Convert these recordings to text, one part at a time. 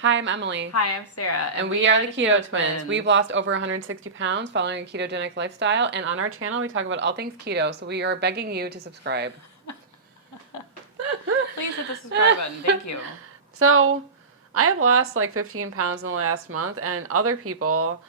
Hi, I'm Emily. Hi, I'm Sarah. And we are the Keto Twins. We've lost over 160 pounds following a ketogenic lifestyle, and on our channel we talk about all things keto, so we are begging you to subscribe. Please hit the subscribe button. Thank you. So, I have lost like 15 pounds in the last month, and other people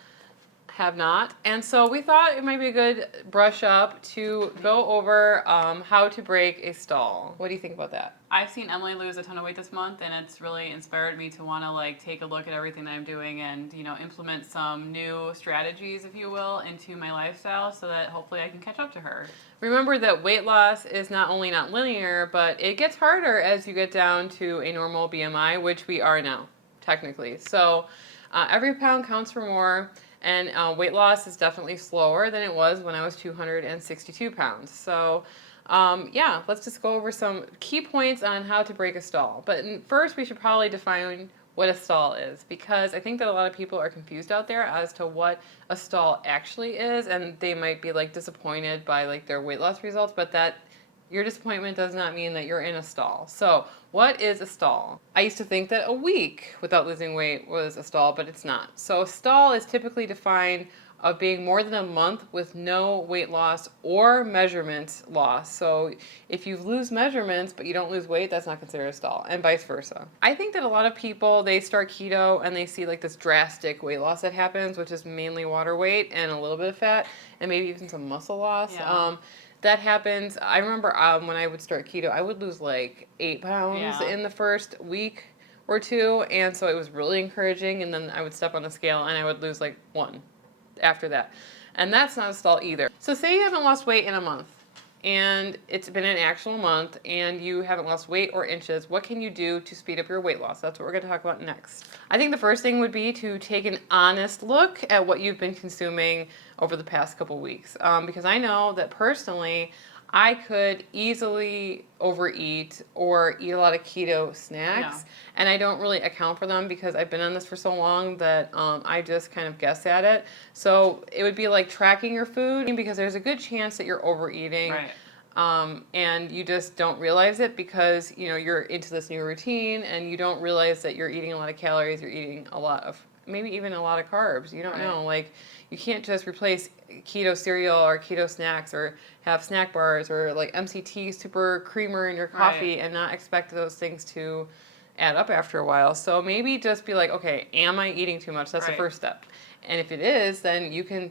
have not. And so we thought it might be a good brush up to go over how to break a stall. What do you think about that? I've seen Emily lose a ton of weight this month, and it's really inspired me to want to take a look at everything that I'm doing and implement some new strategies, if you will, into my lifestyle so that hopefully I can catch up to her. Remember that weight loss is not only not linear, but it gets harder as you get down to a normal BMI, which we are now, technically. So every pound counts for more. And weight loss is definitely slower than it was when I was 262 pounds. So, yeah, let's just go over some key points on how to break a stall. But first, we should probably define what a stall is, because I think that a lot of people are confused out there as to what a stall actually is, and they might be disappointed by their weight loss results, but that your disappointment does not mean that you're in a stall. So, what is a stall? I used to think that a week without losing weight was a stall, but it's not. So, a stall is typically defined of being more than a month with no weight loss or measurement loss. So, if you lose measurements but you don't lose weight, that's not considered a stall, and vice versa. I think that a lot of people, they start keto and they see this drastic weight loss that happens, which is mainly water weight and a little bit of fat and maybe even some muscle loss. Yeah. That happens. I remember when I would start keto, I would lose 8 pounds in the first week or two, and so it was really encouraging, and then I would step on the scale and I would lose 1 after that. And that's not a stall either. So say you haven't lost weight in a month, and it's been an actual month, and you haven't lost weight or inches. What can you do to speed up your weight loss? That's what we're going to talk about next. I think the first thing would be to take an honest look at what you've been consuming over the past couple weeks. Because I know that personally, I could easily overeat or eat a lot of keto snacks, and I don't really account for them because I've been on this for so long that I just kind of guess at it. So it would be like tracking your food, because there's a good chance that you're overeating. Right. And you just don't realize it because you're into this new routine, and you don't realize that you're eating a lot of calories, you're eating a lot of, maybe even a lot of carbs. You don't know. You can't just replace keto cereal or keto snacks or have snack bars or MCT super creamer in your coffee and not expect those things to add up after a while. So maybe just be okay, am I eating too much? That's the first step. And if it is, then you can,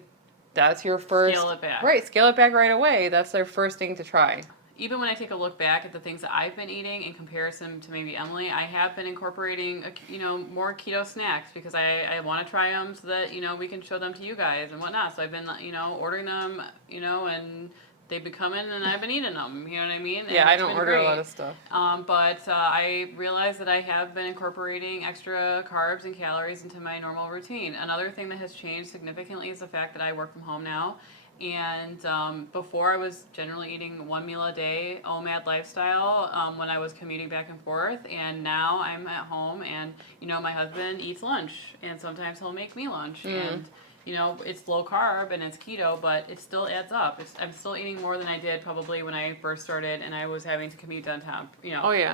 that's your first. Scale it back. Right, scale it back right away. That's their first thing to try. Even when I take a look back at the things that I've been eating in comparison to maybe Emily, I have been incorporating, more keto snacks because I want to try them so that, we can show them to you guys and whatnot. So I've been, ordering them, and they've been coming and I've been eating them, you know what I mean? Yeah, I don't order a lot of stuff. But I realized that I have been incorporating extra carbs and calories into my normal routine. Another thing that has changed significantly is the fact that I work from home now. And before I was generally eating 1 meal a day, OMAD lifestyle, when I was commuting back and forth. And now I'm at home and, my husband eats lunch. And sometimes he'll make me lunch. And, it's low carb and it's keto, but it still adds up. I'm still eating more than I did probably when I first started and I was having to commute downtown,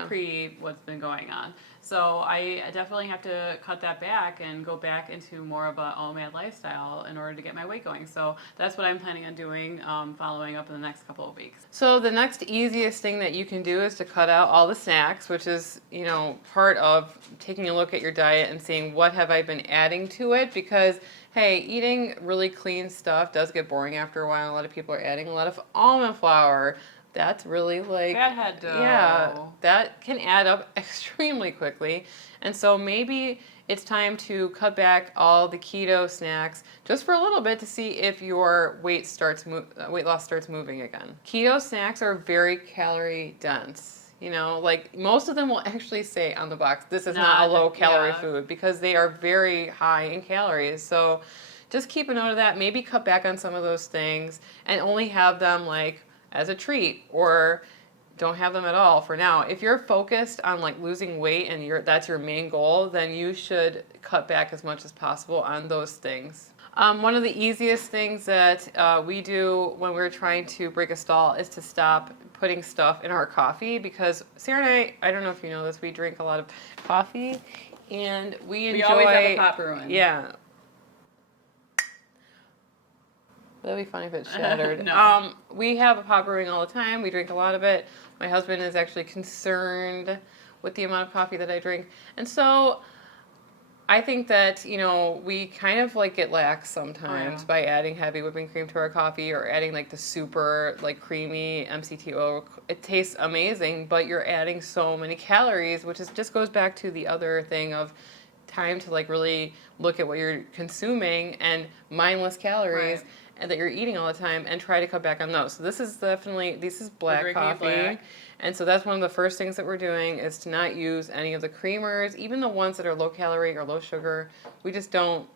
pre what's been going on. So I definitely have to cut that back and go back into more of a OMAD lifestyle in order to get my weight going. So that's what I'm planning on doing, following up in the next couple of weeks. So the next easiest thing that you can do is to cut out all the snacks, which is, part of taking a look at your diet and seeing what have I been adding to it, because hey, eating really clean stuff does get boring after a while. A lot of people are adding a lot of almond flour. That's really fathead dough. Yeah, that can add up extremely quickly. And so maybe it's time to cut back all the keto snacks just for a little bit to see if your weight loss starts moving again. Keto snacks are very calorie dense. Most of them will actually say on the box, this is not a low calorie food, because they are very high in calories. So just keep a note of that. Maybe cut back on some of those things and only have them as a treat, or don't have them at all for now. If you're focused on losing weight and that's your main goal, then you should cut back as much as possible on those things. One of the easiest things that we do when we're trying to break a stall is to stop putting stuff in our coffee, because Sarah and I don't know if you know this, we drink a lot of coffee, And we enjoy... We always have a pop brewing. Yeah. That'd be funny if it shattered. No. We have a pop brewing all the time. We drink a lot of it. My husband is actually concerned with the amount of coffee that I drink. And so I think that, we kind of like get lax sometimes by adding heavy whipping cream to our coffee or adding like the super like creamy MCT oil. It tastes amazing, but you're adding so many calories, which just goes back to the other thing of time to like really look at what you're consuming and mindless calories. Right. And that you're eating all the time, and try to cut back on those. So this is black coffee. Black. And so that's one of the first things that we're doing is to not use any of the creamers, even the ones that are low calorie or low sugar. We're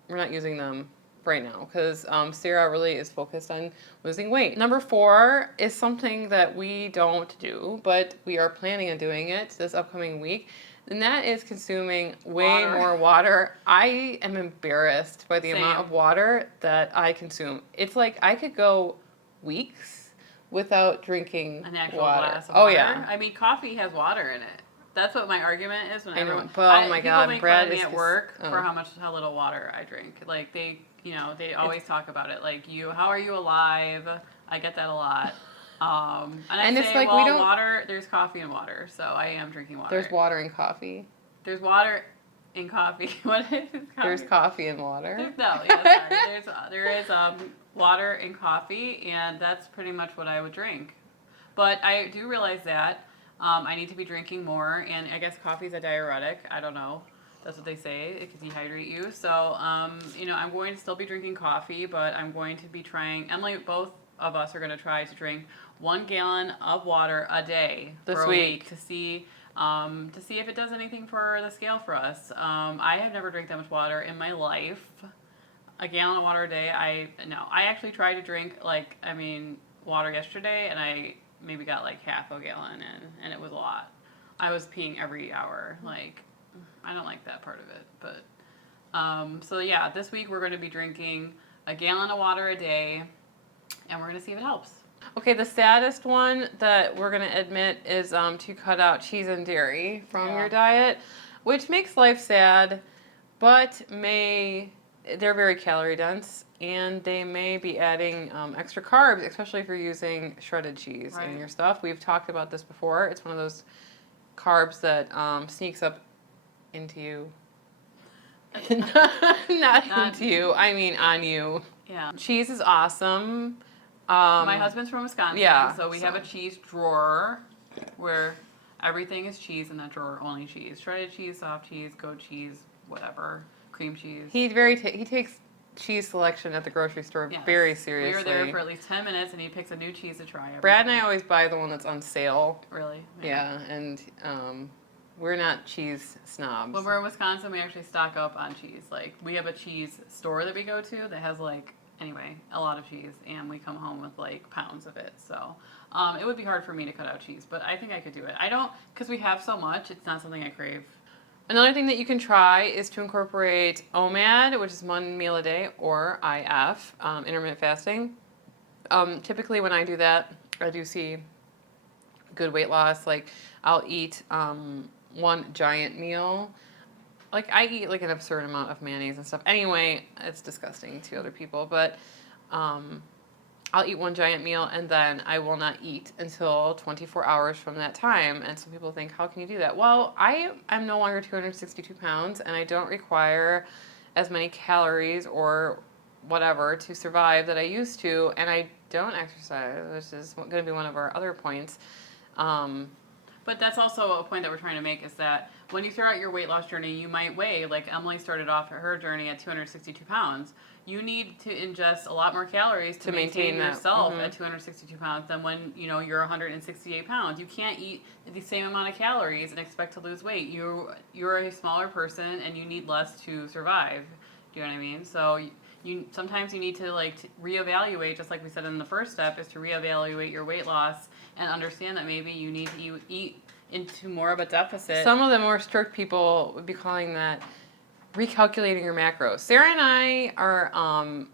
not using them right now because Sarah really is focused on losing weight. Number 4 is something that we don't do, but we are planning on doing it this upcoming week. And that is consuming way more water. I am embarrassed by the amount of water that I consume. It's like I could go weeks without drinking an actual water. glass of water. Yeah. I mean, coffee has water in it. That's what my argument is when everyone. Oh my God, people make Brad fun of me at work for how little water I drink. Like they always talk about it. Like how are you alive? I get that a lot. And I say, it's like well, water. There's coffee in water, so I am drinking water. There's water in coffee. There's water in coffee. What is coffee? There's coffee in water. There is water in coffee, and that's pretty much what I would drink. But I do realize that I need to be drinking more, and I guess coffee is a diuretic. I don't know. That's what they say. It can dehydrate you. So, I'm going to still be drinking coffee, but I'm going to be trying. Emily, both of us are going to try to drink 1 gallon of water a day this week to see if it does anything for the scale for us. I have never drank that much water in my life. A gallon of water a day. I actually tried to drink water yesterday, and I maybe got like half a gallon in, and it was a lot. I was peeing every hour. Like, I don't like that part of it, but so yeah, this week we're going to be drinking a gallon of water a day, and we're going to see if it helps. Okay, the saddest one that we're going to admit is to cut out cheese and dairy from your diet, which makes life sad, but they're very calorie dense, and they may be adding extra carbs, especially if you're using shredded cheese in your stuff. We've talked about this before. It's one of those carbs that sneaks up into you. Not into you. I mean on you. Yeah. Cheese is awesome. My husband's from Wisconsin, so we have a cheese drawer where everything is cheese in that drawer, only cheese. Shredded cheese, soft cheese, goat cheese, whatever, cream cheese. He takes cheese selection at the grocery store very seriously. We were there for at least 10 minutes, and he picks a new cheese to try. Brad and I always buy the one that's on sale. Really? Yeah, and we're not cheese snobs. When we're in Wisconsin, we actually stock up on cheese. Like, we have a cheese store that we go to that has a lot of cheese, and we come home with pounds of it. So it would be hard for me to cut out cheese, but I think I could do it. I don't, because we have so much, it's not something I crave. Another thing that you can try is to incorporate OMAD, which is 1 meal a day, or IF, intermittent fasting. Typically when I do that, I do see good weight loss. Like, I'll eat 1 giant meal. Like, I eat an absurd amount of mayonnaise and stuff. Anyway, it's disgusting to other people, but I'll eat 1 giant meal, and then I will not eat until 24 hours from that time. And some people think, how can you do that? Well, I am no longer 262 pounds, and I don't require as many calories or whatever to survive that I used to, and I don't exercise, which is going to be one of our other points. But that's also a point that we're trying to make, is that when you start out your weight loss journey, you might weigh, like Emily started off her journey at 262 pounds. You need to ingest a lot more calories to maintain yourself at 262 pounds than when you're 168 pounds. You can't eat the same amount of calories and expect to lose weight. You're a smaller person, and you need less to survive. Do you know what I mean? So sometimes you need to reevaluate, just like we said in the first step, is to reevaluate your weight loss and understand that maybe you need to eat into more of a deficit. Some of the more strict people would be calling that recalculating your macros. Sarah and I are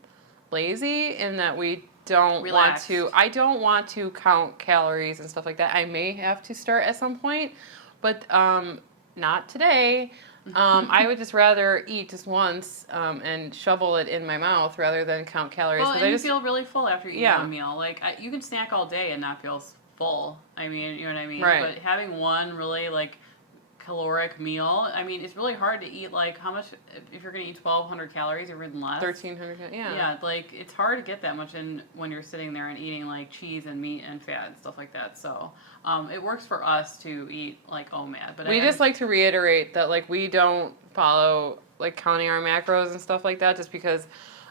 lazy in that we don't want to. I don't want to count calories and stuff like that. I may have to start at some point, but not today. I would just rather eat just once and shovel it in my mouth rather than count calories. Well, 'Cause and I you just feel really full after eating Yeah. one meal. Like you can snack all day and not feel full. I mean, you know what I mean? Right. But having one really like caloric meal, I mean, it's really hard to eat like how much if you're gonna eat 1,200 calories or even less. 1,300. Yeah. Yeah, like it's hard to get that much in when you're sitting there and eating like cheese and meat and fat and stuff like that. So it works for us to eat like OMAD. But We just like to reiterate that like we don't follow like counting our macros and stuff like that just because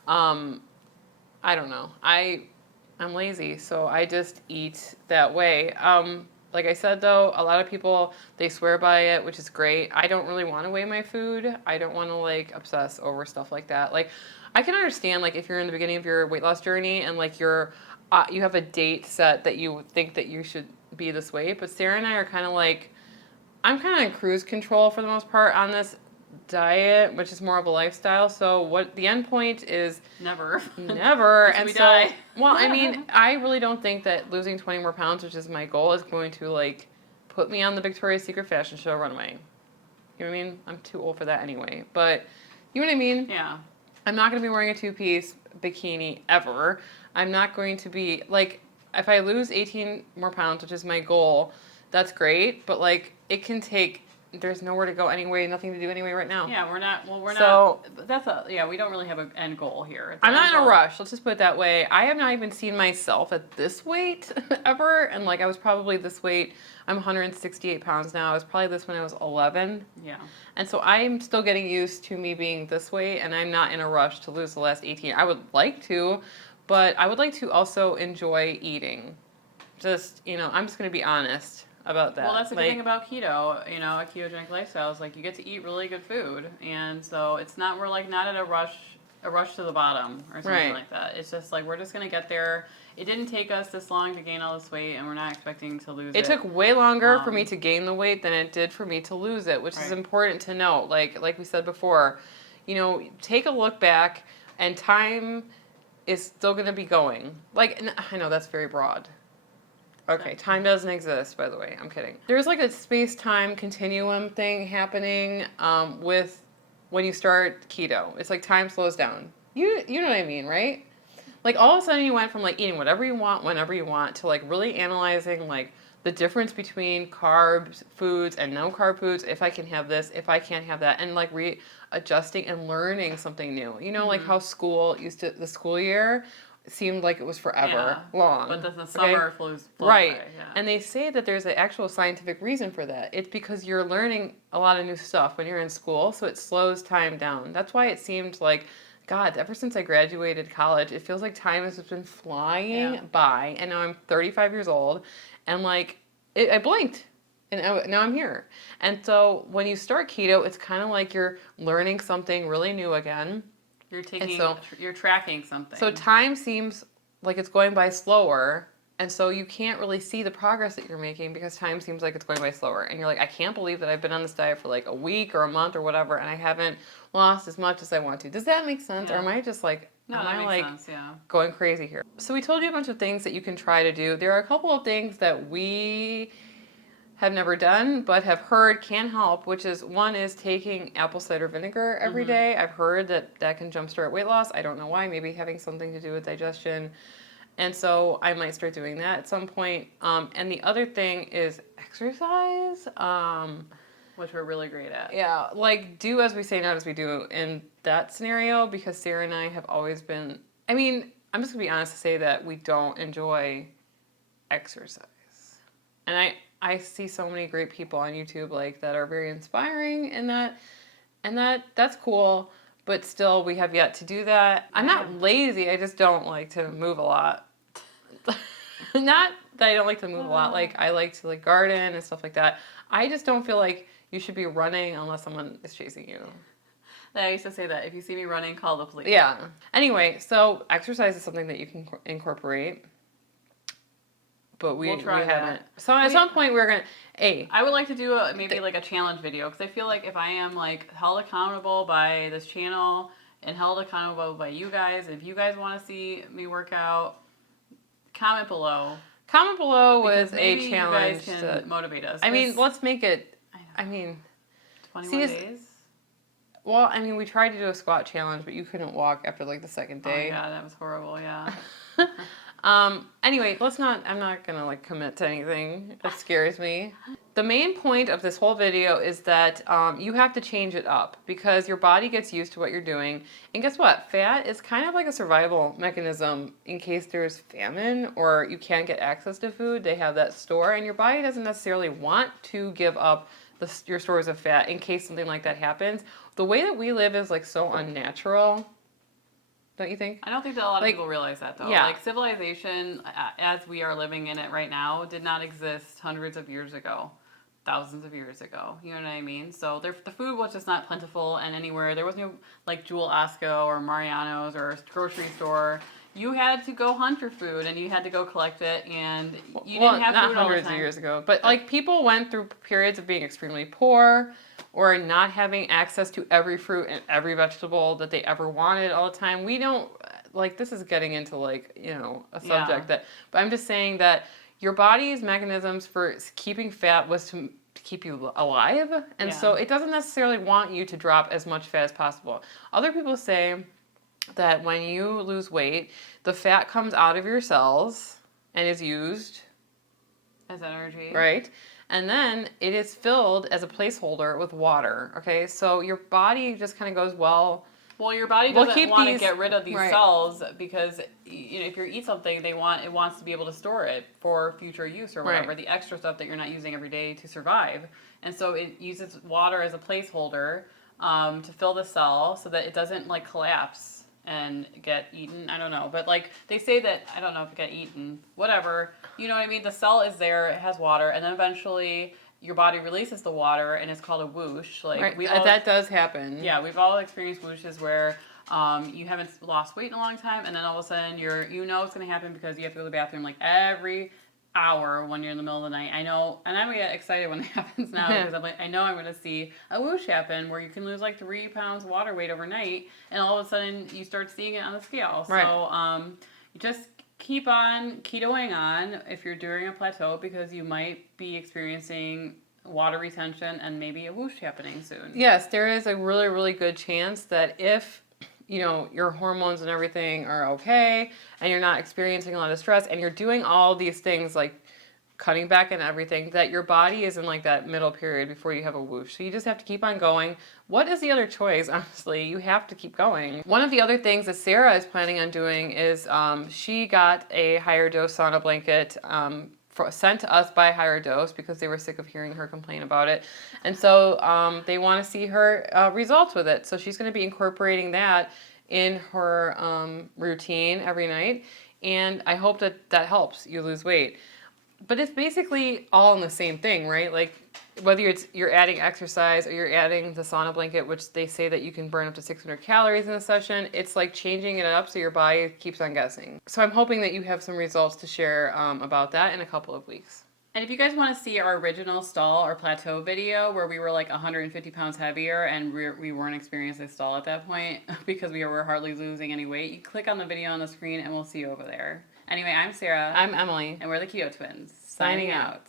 I don't know. I'm lazy, so I just eat that way. Like I said though, a lot of people they swear by it, which is great. I don't really want to weigh my food. I don't want to like obsess over stuff like that. Like I can understand like if you're in the beginning of your weight loss journey and like you have a date set that you think that you should be this weight, but Sarah and I are kind of like I'm kind of in cruise control for the most part on this diet, which is more of a lifestyle. So what the end point is never. and we so die. well, I mean, I really don't think that losing 20 more pounds, which is my goal, is going to like put me on the Victoria's Secret fashion show runway. You know what I mean? I'm too old for that anyway. But you know what I mean? Yeah. I'm not going to be wearing a two-piece bikini ever. I'm not going to be like if I lose 18 more pounds, which is my goal, that's great, but like it can take there's nowhere to go anyway, nothing to do anyway right now. Yeah, we're not. Well, we're So- not. That's we don't really have an end goal here. I'm not in a rush. Let's just put it that way. I have not even seen myself at this weight ever. And like I was probably this weight. I'm 168 pounds now. I was probably this when I was 11. Yeah. And so I'm still getting used to me being this weight, and I'm not in a rush to lose the last 18. I would like to, but I would like to also enjoy eating. Just, I'm just going to be honest about that. Well, that's the good thing about keto, a ketogenic lifestyle is like you get to eat really good food, and so we're like not at a rush to the bottom or something like that. It's just like we're just gonna get there. It didn't take us this long to gain all this weight, and we're not expecting to lose it. It took way longer for me to gain the weight than it did for me to lose it, which is important to note. Like we said before, take a look back, and time is still gonna be going. Like, I know that's very broad. Okay, time doesn't exist, by the way. I'm kidding. There's like a space-time continuum thing happening with when you start keto. It's like time slows down. You know what I mean, right? Like all of a sudden you went from like eating whatever you want, whenever you want, to like really analyzing like the difference between carbs, foods, and no carb foods. If I can have this, if I can't have that, and like readjusting and learning something new. Like how the school year seemed like it was forever long. But the summer flows right. by, yeah. And they say that there's an actual scientific reason for that. It's because you're learning a lot of new stuff when you're in school, so it slows time down. That's why it seemed like, God, ever since I graduated college, it feels like time has just been flying by, and now I'm 35 years old, and like, I blinked. And now I'm here. And so when you start keto, it's kind of like you're learning something really new again. You're tracking something. So time seems like it's going by slower, and so you can't really see the progress that you're making because time seems like it's going by slower. And you're like, I can't believe that I've been on this diet for like a week or a month or whatever, and I haven't lost as much as I want to. Does that make sense? Yeah. Or am I just like, makes sense, yeah. going crazy here? So we told you a bunch of things that you can try to do. There are a couple of things that we have never done but have heard can help, which is one is taking apple cider vinegar every day. I've heard that can jumpstart weight loss. I don't know why. Maybe having something to do with digestion. And so I might start doing that at some point. And the other thing is exercise. Which we're really great at. Yeah, like do as we say, not as we do in that scenario, because Sarah and I have always been, I'm just going to be honest to say that we don't enjoy exercise. And I see so many great people on YouTube like that are very inspiring and that's cool, but still we have yet to do that. I'm not lazy, I just don't like to move a lot. Not that I don't like to move a lot, like I like to like garden and stuff like that. I just don't feel like you should be running unless someone is chasing you. I used to say that if you see me running, call the police. Yeah. Anyway, so exercise is something that you can incorporate. But we haven't. That. So at some point we're gonna. I would like to do maybe like a challenge video, because I feel like if I am like held accountable by this channel and held accountable by you guys, if you guys want to see me work out, comment below. Comment below with maybe a challenge. You guys can motivate us. Let's make it. 21 days. Well, I mean, we tried to do a squat challenge, but you couldn't walk after like the second day. Oh, yeah, that was horrible, yeah. Anyway, I'm not gonna like commit to anything. It scares me. The main point of this whole video is that you have to change it up because your body gets used to what you're doing. And guess what? Fat is kind of like a survival mechanism in case there's famine or you can't get access to food. They have that store, and your body doesn't necessarily want to give up your stores of fat in case something like that happens. The way that we live is like so unnatural. Don't you think? I don't think that a lot of people realize that, though. Yeah. Like, civilization, as we are living in it right now, did not exist hundreds of years ago, thousands of years ago. You know what I mean? So the food was just not plentiful and anywhere. There was no, like, Jewel Osco or Mariano's or a grocery store. You had to go hunt your food, and you had to go collect it, and you didn't have not food all the hundreds time. of years ago, but like people went through periods of being extremely poor or not having access to every fruit and every vegetable that they ever wanted all the time. We don't, like, this is getting into like, you know, a subject that, but I'm just saying that your body's mechanisms for keeping fat was to keep you alive, and so it doesn't necessarily want you to drop as much fat as possible. Other people say that when you lose weight, the fat comes out of your cells and is used as energy. Right? And then it is filled as a placeholder with water. Okay, so your body just kind of goes, well, your body we'll doesn't keep want to these- get rid of these right. cells because, you know, if you eat something, it wants to be able to store it for future use or whatever, Right. the extra stuff that you're not using every day to survive. And so it uses water as a placeholder to fill the cell so that it doesn't like collapse and get eaten. I don't know, but like they say that, I don't know if it got eaten, whatever. You know what I mean? The cell is there, it has water, and then eventually your body releases the water, and it's called a whoosh. Like right. That does happen. Yeah, we've all experienced whooshes where you haven't lost weight in a long time, and then all of a sudden you know it's going to happen because you have to go to the bathroom like every hour when you're in the middle of the night. I know, and I'm gonna get excited when it happens now because I'm like, I know I'm gonna see a whoosh happen where you can lose like 3 pounds water weight overnight, and all of a sudden you start seeing it on the scale. Right. So you just keep on ketoing on if you're during a plateau because you might be experiencing water retention and maybe a whoosh happening soon. Yes, there is a really, really good chance that if you know your hormones and everything are okay and you're not experiencing a lot of stress and you're doing all these things like cutting back and everything, that your body is in like that middle period before you have a whoosh. So you just have to keep on going. What is the other choice? Honestly, you have to keep going. One of the other things that Sarah is planning on doing is she got a higher dose sauna blanket sent to us by Higher Dose because they were sick of hearing her complain about it. And so they want to see her results with it. So she's going to be incorporating that in her routine every night. And I hope that that helps you lose weight. But it's basically all in the same thing, right? Like whether you're adding exercise or you're adding the sauna blanket, which they say that you can burn up to 600 calories in a session, it's like changing it up so your body keeps on guessing. So I'm hoping that you have some results to share about that in a couple of weeks. And if you guys want to see our original stall or plateau video where we were like 150 pounds heavier and we weren't experiencing a stall at that point because we were hardly losing any weight, you click on the video on the screen and we'll see you over there. Anyway, I'm Sarah. I'm Emily. And we're the Keto Twins. Signing out.